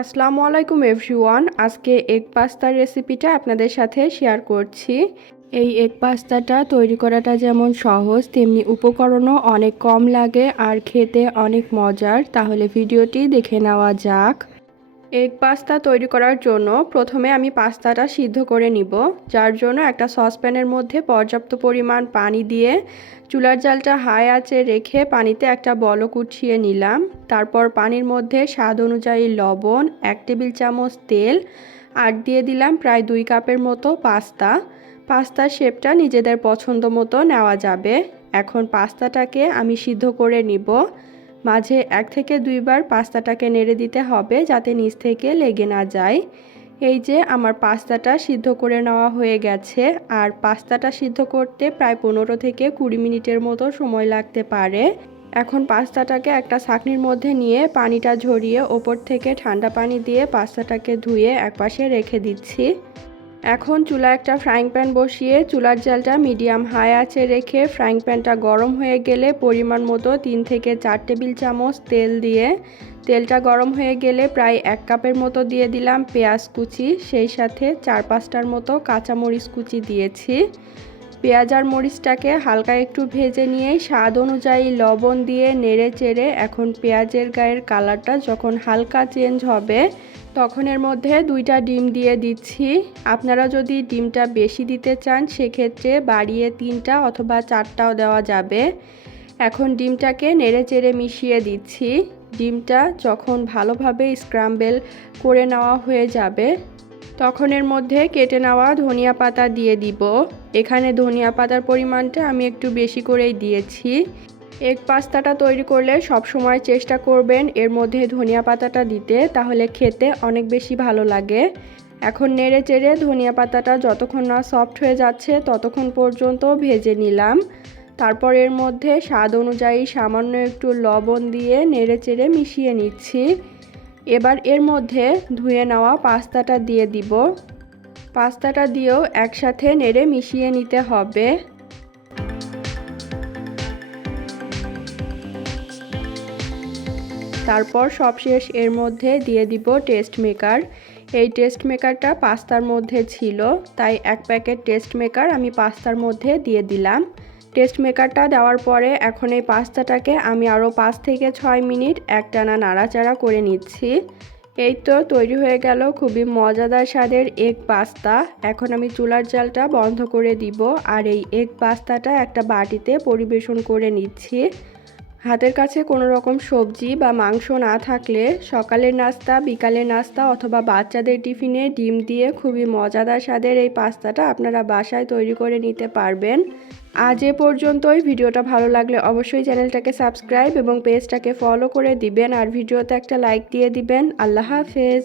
আসসালামু আলাইকুম এভরিওয়ান। আজকে এগ পাস্তার রেসিপিটা আপনাদের সাথে শেয়ার করছি। এই এগ পাস্তাটা তৈরি করাটা যেমন সহজ, তেমনি উপকরণও অনেক কম লাগে আর খেতে অনেক মজার। তাহলে ভিডিওটি দেখে নেওয়া যাক। এগ পাস্তা তৈরি করার জন্য প্রথমে আমি পাস্তাটা সিদ্ধ করে নিব, যার জন্য একটা সসপ্যানের মধ্যে পর্যাপ্ত পরিমাণ পানি দিয়ে চুলার জালটা হাই আঁচে রেখে পানিতে একটা বলক উঠিয়ে নিলাম। তারপর পানির মধ্যে স্বাদ অনুযায়ী লবণ, 1 টেবিল চামচ তেল আর দিয়ে দিলাম প্রায় 2 কাপের মতো পাস্তার শেপটা নিজেদের পছন্দ মতো নেওয়া যাবে। এখন পাস্তাটাকে আমি সিদ্ধ করে নিব। মাঝে 1 থেকে 2 বার পাস্তাটাকে নেড়ে দিতে হবে যাতে নিচ থেকে লেগে না যায়। এই যে আমার পাস্তাটা সিদ্ধ করে নেওয়া হয়ে গেছে, আর পাস্তাটা সিদ্ধ করতে প্রায় 15 থেকে 20 মিনিটের মতো সময় লাগতে পারে। এখন পাস্তাটাকে একটা ছাঁকনির মধ্যে নিয়ে পানিটা ঝরিয়ে ওপর থেকে ঠান্ডা পানি দিয়ে পাস্তাটাকে ধুয়ে একপাশে রেখে দিচ্ছি। এখন চুলায় একটা ফ্রাইং প্যান বসিয়ে চুলার জালটা মিডিয়াম হাই আঁচে রেখে ফ্রাইং প্যানটা গরম হয়ে গেলে পরিমাণ মতো 3 থেকে 4 টেবিল চামচ তেল দিয়ে তেলটা গরম হয়ে গেলে প্রায় 1 কাপের মতো দিয়ে দিলাম পেঁয়াজ কুচি, সেই সাথে 4-5টার মতো কাঁচামরিচ কুচি দিয়েছি। পেঁয়াজ আর মরিচটাকে হালকা একটু ভেজে নিয়ে স্বাদ অনুযায়ী লবণ দিয়ে নেড়ে চেড়ে এখন পেঁয়াজের গায়ের কালারটা যখন হালকা চেঞ্জ হবে তখন এর মধ্যে 2টা ডিম দিয়ে দিচ্ছি। আপনারা যদি ডিমটা বেশি দিতে চান সেক্ষেত্রে বাড়িয়ে 3টা অথবা 4টাও দেওয়া যাবে। এখন ডিমটাকে নেড়ে চেড়ে মিশিয়ে দিচ্ছি। ডিমটা যখন ভালোভাবে স্ক্রাম্বল করে নেওয়া হয়ে যাবে তখন এর মধ্যে কেটে নেওয়া ধনিয়া পাতা দিয়ে দিব। এখানে ধনিয়া পাতার পরিমাণটা আমি একটু বেশি করেই দিয়েছি। এগ পাস্তাটা তৈরি করলে সব সময় চেষ্টা করবেন এর মধ্যে ধনিয়া পাতাটা দিতে, তাহলে খেতে অনেক বেশি ভালো লাগে। এখন নেড়ে চেড়ে ধনিয়া পাতাটা যতক্ষণ না সফট হয়ে যাচ্ছে ততক্ষণ পর্যন্ত ভেজে নিলাম। তারপর এর মধ্যে স্বাদ অনুযায়ী সামান্য একটু লবণ দিয়ে নেড়ে চেড়ে মিশিয়ে নিচ্ছি। এবার এর মধ্যে ধুয়ে নেওয়া পাস্তাটা দিয়ে দিব। পাস্তাটা দিয়েও একসাথে নেড়ে মিশিয়ে নিতে হবে। তারপর সবশেষ এর মধ্যে দিয়ে দিব টেস্ট মেকার। এই টেস্ট মেকারটা পাস্তার মধ্যে ছিল, তাই 1 প্যাকেট টেস্ট মেকার আমি পাস্তার মধ্যে দিয়ে দিলাম। টেস্ট মেকারটা দেওয়ার পরে এখন এই পাস্তাটাকে আমি আরও 5 থেকে 6 মিনিট একটানা নাড়াচাড়া করে নিচ্ছি। এই তো তৈরি হয়ে গেল খুবই মজাদার স্বাদের এগ পাস্তা। এখন আমি চুলার জালটা বন্ধ করে দিব আর এই এগ পাস্তাটা একটা বাটিতে পরিবেশন করে নিচ্ছি। হাতের কাছে কোনো রকম সবজি বা মাংস না থাকলে সকালের নাস্তা, বিকালের নাস্তা অথবা বাচ্চাদের টিফিনে ডিম দিয়ে খুবই মজাদার স্বাদের এই পাস্তাটা আপনারা বাসায় তৈরি করে নিতে পারবেন। আজ এ পর্যন্তই। ভিডিওটা ভালো লাগলে অবশ্যই চ্যানেলটাকে সাবস্ক্রাইব এবং পেজটাকে ফলো করে দিবেন আর ভিডিওতে একটা লাইক দিয়ে দিবেন। আল্লাহ হাফেজ।